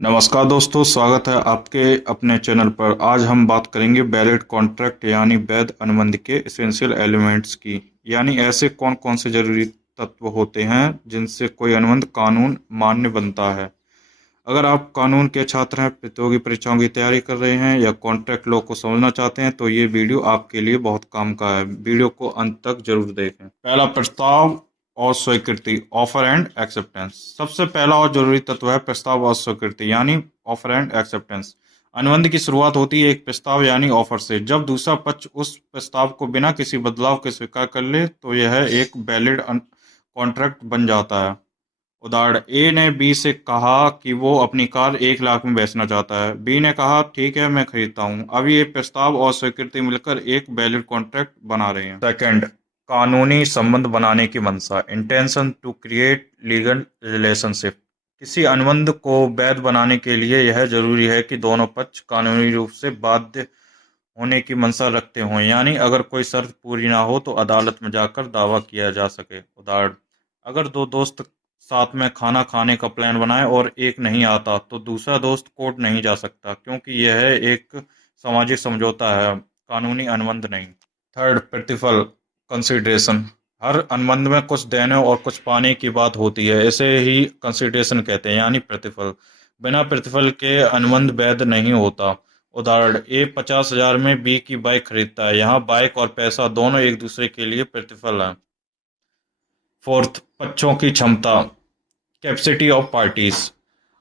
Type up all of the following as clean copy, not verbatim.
नमस्कार दोस्तों, स्वागत है आपके अपने चैनल पर। आज हम बात करेंगे वैलिड कॉन्ट्रैक्ट यानी वैध अनुबंध के एसेंशियल एलिमेंट्स की। यानी ऐसे कौन कौन से जरूरी तत्व होते हैं जिनसे कोई अनुबंध कानून मान्य बनता है। अगर आप कानून के छात्र हैं, प्रतियोगी परीक्षाओं की तैयारी कर रहे हैं या कॉन्ट्रैक्ट लॉ को समझना चाहते हैं तो ये वीडियो आपके लिए बहुत काम का है। वीडियो को अंत तक जरूर देखें। पहला, प्रस्ताव और स्वीकृति, ऑफर एंड एक्सेप्टेंस। सबसे पहला और जरूरी तत्व है प्रस्ताव और स्वीकृति यानी ऑफर एंड एक्सेप्टेंस। अनुबंध की शुरुआत होती है एक प्रस्ताव यानी ऑफर से। जब दूसरा पक्ष उस प्रस्ताव को बिना किसी बदलाव के स्वीकार कर ले तो यह एक वैलिड कॉन्ट्रैक्ट बन जाता है। उदाहरण, ए ने बी से कहा कि वो अपनी कार 1 लाख में बेचना चाहता है। बी ने कहा ठीक है, मैं खरीदता हूँ। अब ये प्रस्ताव और स्वीकृति मिलकर एक वैलिड कॉन्ट्रैक्ट बना रहे हैं। सेकंड, कानूनी संबंध बनाने की मंशा, intention to create legal relationship. किसी अनुबंध को वैध बनाने के लिए यह जरूरी है कि दोनों पक्ष कानूनी रूप से बाध्य होने की मंशा रखते हों। यानी अगर कोई शर्त पूरी ना हो तो अदालत में जाकर दावा किया जा सके। उदाहरण, अगर दो दोस्त साथ में खाना खाने का प्लान बनाए और एक नहीं आता तो दूसरा दोस्त कोर्ट नहीं जा सकता, क्योंकि यह एक सामाजिक समझौता है, कानूनी अनुबंध नहीं। थर्ड, प्रतिफल, कंसिडरेशन। हर अनुबंध में कुछ देने और कुछ पाने की बात होती है, इसे ही कंसिडरेशन कहते हैं यानी प्रतिफल। बिना प्रतिफल के अनुबंध वैध नहीं होता। उदाहरण, ए 50,000 में बी की बाइक खरीदता है। यहाँ बाइक और पैसा दोनों एक दूसरे के लिए प्रतिफल है। फोर्थ, पक्षों की क्षमता, कैपेसिटी ऑफ पार्टीज।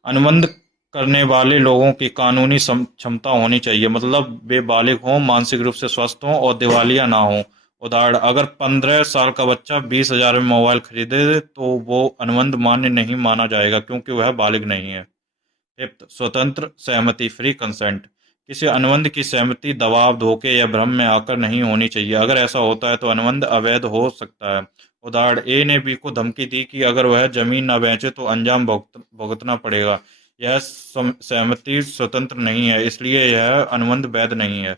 अनुबंध करने वाले लोगों की कानूनी क्षमता होनी चाहिए, मतलब वे बालिग हों, मानसिक रूप से स्वस्थ हों और दिवालिया ना हों। उदाहरण, अगर 15 साल का बच्चा 20,000 में मोबाइल खरीदे तो वो अनुबंध मान्य नहीं माना जाएगा, क्योंकि वह बालिग नहीं है। फिफ्थ, स्वतंत्र सहमति, फ्री कंसेंट। किसी अनुबंध की सहमति दबाव, धोखे या भ्रम में आकर नहीं होनी चाहिए। अगर ऐसा होता है तो अनुबंध अवैध हो सकता है। उदाहरण, ए ने बी को धमकी दी कि अगर वह जमीन न बेचे तो अंजाम भुगतना पड़ेगा। यह सहमति स्वतंत्र नहीं है, इसलिए यह अनुबंध वैध नहीं है।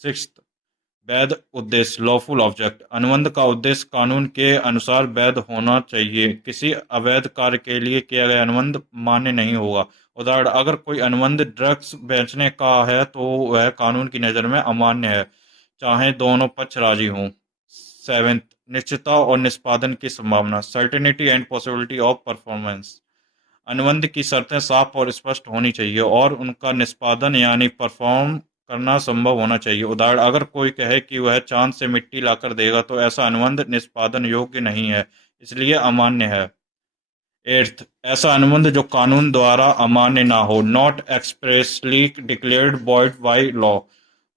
सिक्स्थ, वैध उद्देश्य, लॉफुल ऑब्जेक्ट। अनुबंध का उद्देश्य कानून के अनुसार वैध होना चाहिए। किसी अवैध कार्य के लिए किया गया अनुबंध मान्य नहीं होगा। उदाहरण, अगर कोई अनुबंध ड्रग्स बेचने का है तो वह कानून की नज़र में अमान्य है, चाहे दोनों पक्ष राजी हों। सेवेंथ, निश्चितता और निष्पादन की संभावना, certainty and possibility of performance. अनुबंध की शर्तें साफ और स्पष्ट होनी चाहिए और उनका निष्पादन यानी परफॉर्म करना संभव होना चाहिए। उदाहरण, अगर कोई कहे कि वह चांद से मिट्टी लाकर देगा तो ऐसा अनुबंध निष्पादन योग्य नहीं है, इसलिए अमान्य है। एट्थ, ऐसा अनुबंध जो कानून द्वारा अमान्य ना हो, not expressly declared void by law.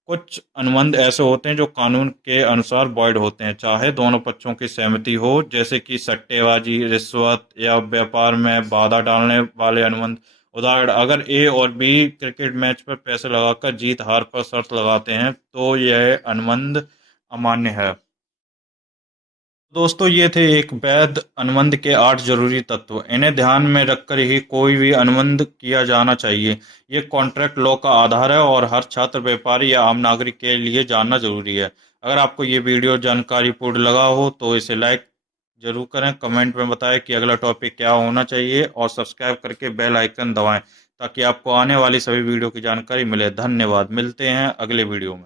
कुछ अनुबंध ऐसे होते हैं जो कानून के अनुसार वॉइड होते हैं, चाहे दोनों पक्षों की सहमति हो, जैसे कि सट्टेबाजी, रिश्वत या व्यापार में बाधा डालने वाले अनुबंध। उदाहरण, अगर ए और बी क्रिकेट मैच पर पैसे लगाकर जीत हार पर शर्त लगाते हैं तो यह अनुबंध अमान्य है। दोस्तों, ये थे एक वैध अनुबंध के 8 जरूरी तत्व। इन्हें ध्यान में रखकर ही कोई भी अनुबंध किया जाना चाहिए। ये कॉन्ट्रैक्ट लॉ का आधार है और हर छात्र, व्यापारी या आम नागरिक के लिए जानना जरूरी है। अगर आपको ये वीडियो जानकारीपूर्ण लगा हो तो इसे लाइक जरूर करें, कमेंट में बताएं कि अगला टॉपिक क्या होना चाहिए और सब्सक्राइब करके बेल आइकन दबाएं ताकि आपको आने वाली सभी वीडियो की जानकारी मिले। धन्यवाद, मिलते हैं अगले वीडियो में।